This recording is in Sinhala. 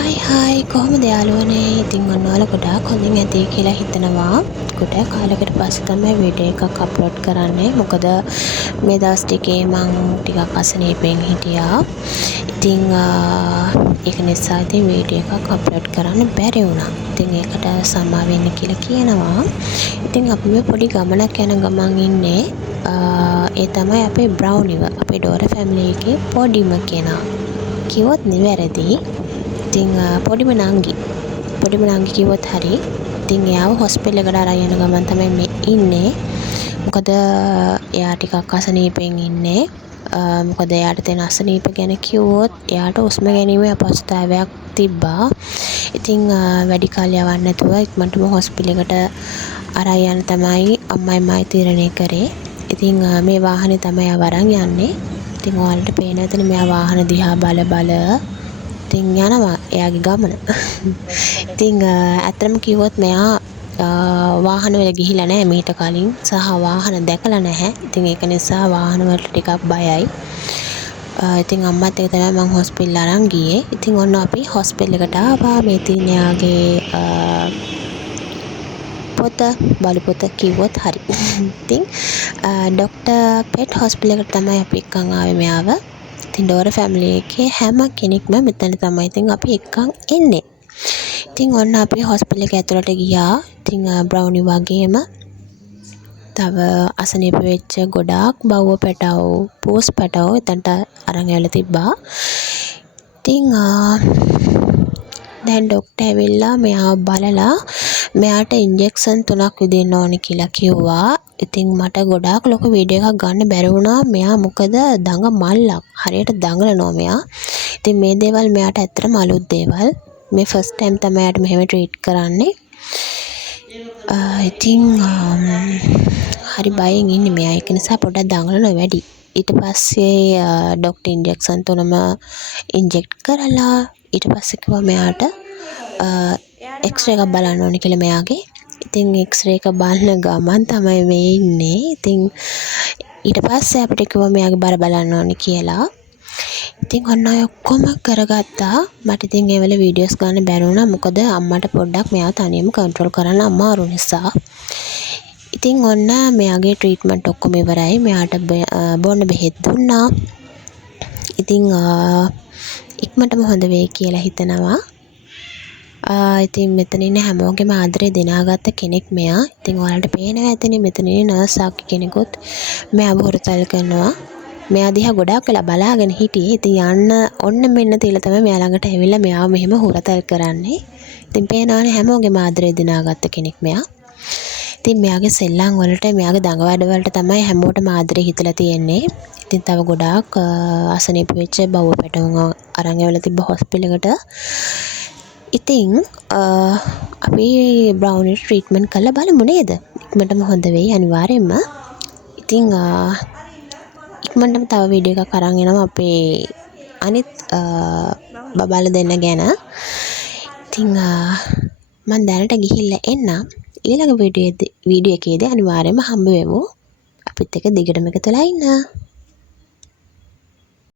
හායි කොහොමද යාළුවනේ? ඉතින් ඔන්න ඔයාලා ගොඩාක් හොඳින් ඇති කියලා හිතනවා. ගොඩාක් කාලයකට පස්සේ තමයි වීඩියෝ එකක් අප්ලෝඩ් කරන්නේ. මොකද මේ දවස් ටිකේ මං ටිකක් අසනීපෙන් හිටියා. ඉතින් ඒක නිසා ඉතින් වීඩියෝ එකක් අප්ලෝඩ් කරන්න බැරි වුණා. ඉතින් ඒකට සමා වෙන්න කියලා කියනවා. ඉතින් අපි මේ පොඩි ගමනක් යන ගමන් ඉන්නේ. ඒ තමයි අපේ බ්‍රවුනිව. අපේ ඩෝරා ෆැමිලි එකේ පොඩිම කෙනා. කිව්වොත් නිවැරදි. ඉතින් පොඩිම නංගි කිව්වොත් හරි. ඉතින් එයාව හොස්පිටල් එකට අරන් යන ගමන් තමයි මේ ඉන්නේ. මොකද එයා ටිකක් අසනීපෙන් ඉන්නේ. මොකද එයාට තියෙන අසනීප ගැන කිව්වොත් එයාට හුස්ම ගැනීමේ අපහසුතාවයක් තිබ්බා. ඉතින් වැඩි කාලයක් යවන්න නැතුව ඉක්මනටම හොස්පිටල් එකට අරන් යන්න තමයි අම්මයි තීරණය කරේ. ඉතින් මේ වාහනේ තමයි අරන් යන්නේ. ඉතින් ඔයාලට පේනවා එතන මෙයා වාහන දිහා බල ඉතින් යනවා එයාගේ ගමන. ඉතින් ඇත්තටම කිව්වොත් මෙයා වාහන වල ගිහිලා නැහැ මීට කලින් සහ වාහන දැකලා නැහැ. ඉතින් ඒක නිසා වාහන වලට ටිකක් බයයි. ඉතින් අම්මත් එක්ක තමයි මම හොස්පිටල් අරන් ගියේ. ඉතින් ඔන්න අපි හොස්පිටල් එකට ආවා. මේ තියෙන එයාගේ බලු පොත කිව්වොත් හරි. ඉතින් ડોක්ටර් පෙට් හොස්පිටල් එකට තමයි අපි එක්කන් ආවේ මෙයාව. ඉතින් ඩෝරා ෆැමිලි එකේ හැම කෙනෙක්ම මෙතන තමයි ඉතින් අපි එක්කන් එන්නේ. ඉතින් ඔන්න අපි හොස්පිටල් එක ඇතුළට ගියා. ඉතින් බ්‍රවුනි වගේම තව අසනීප වෙච්ච ගොඩාක් බව්ව පැටව්, පූස් පැටව් එතනට අරන් ඇවිල්ලා තිබ්බා. ඉතින් දැන් ડોක්ටර් ඇවිල්ලා මෙයාව බලලා මෙයාට ඉන්ජෙක්ෂන් 3ක් විදින්න ඕනි කියලා කිව්වා. ඉතින් මට ගොඩාක් ලොකු වීඩියෝ එකක් ගන්න බැරි වුණා. මෙයා මොකද දඟ මල්ලක්. හරියට දඟලනවා මෙයා. ඉතින් මේ දේවල් මෙයාට ඇත්තටම අලුත් දේවල්. මේ ෆස්ට් ටයිම් තමයි යාට මෙහෙම ට්‍රීට් කරන්නේ. ඉතින් හරි බයෙන් ඉන්නේ මෙයා. ඒක නිසා පොඩ්ඩක් දඟලනවා වැඩි. ඊට පස්සේ ડોක්ටර් ඉන්ජෙක්ෂන් 3ම ඉන්ජෙක්ට් කරලා ඊට පස්සේ කිව්වා මෙයාට එක්ස්රේ එකක් බලන්න ඕනේ කියලා මෙයාගේ. ඉතින් එක්ස්රේ එක බලන ගමන් තමයි මේ ඉන්නේ. ඉතින් ඊට පස්සේ අපිට කිව්වා මෙයාගේ බර බලන්න ඕනේ කියලා. ඉතින් ඔන්න ඔය ඔක්කොම කරගත්තා. මට ඉතින් ඒ වෙලේ වීඩියෝස් ගන්න බැරි වුණා. මොකද අම්මට පොඩ්ඩක් මෙයාව තනියම කන්ට්‍රෝල් කරන්න අමාරු නිසා. ඉතින් ඔන්න මෙයාගේ ට්‍රීට්මන්ට් ඔක්කොම ඉවරයි. මෙයාට බොන්න බෙහෙත් දුන්නා. ඉතින් ඉක්මනටම හොඳ වෙයි කියලා හිතනවා. ඉතින් මෙතන ඉන්න හැමෝගෙම ආදරේ දිනාගත්ත කෙනෙක් මෙයා. ඉතින් ඔයාලට පේනවා ඇතිනේ මෙතන ඉන්න නර්ස් ආකි කෙනෙකුත් මෙයාව හොරතල් කරනවා. මෙයා දිහා ගොඩාක් වෙලා බලාගෙන හිටියේ. ඉතින් යන්න ඔන්න මෙන්න තියලා තමයි මෙයා ළඟට ඇවිල්ලා මෙයාව මෙහෙම හොරතල් කරන්නේ. ඉතින් පේනවනේ හැමෝගෙම ආදරේ දිනාගත්ත කෙනෙක් මෙයා. ඉතින් මෙයාගේ සෙල්ලම් වලට මෙයාගේ දඟ වැඩ වලට තමයි හැමෝටම ආදරේ හිතලා තියෙන්නේ. ඉතින් තව ගොඩාක් අසනීප වෙච්ච බව්ව පැටවුන් අරන් ඇවිල්ලා තිබ්බ හොස්පිටල් එකට. ඉතින් අපි බ්‍රවුනි ට්‍රීට්මන්ට් කරලා බලමු නේද? ඉක්මනටම හොඳ වෙයි අනිවාර්යෙන්ම. ඉතින් ඉක්මනටම තව වීඩියෝ එකක් අරන් එනවා අපේ අනිත් බබාලා දෙන්න ගැන. ඉතින් මම දැනට ගිහිල්ලා එන්න. ඊළඟ වීඩියෝ එකේදී අනිවාර්යෙන්ම හම්බ වෙමු. අපිත් එක්ක දිගටම එකතුලා ඉන්න.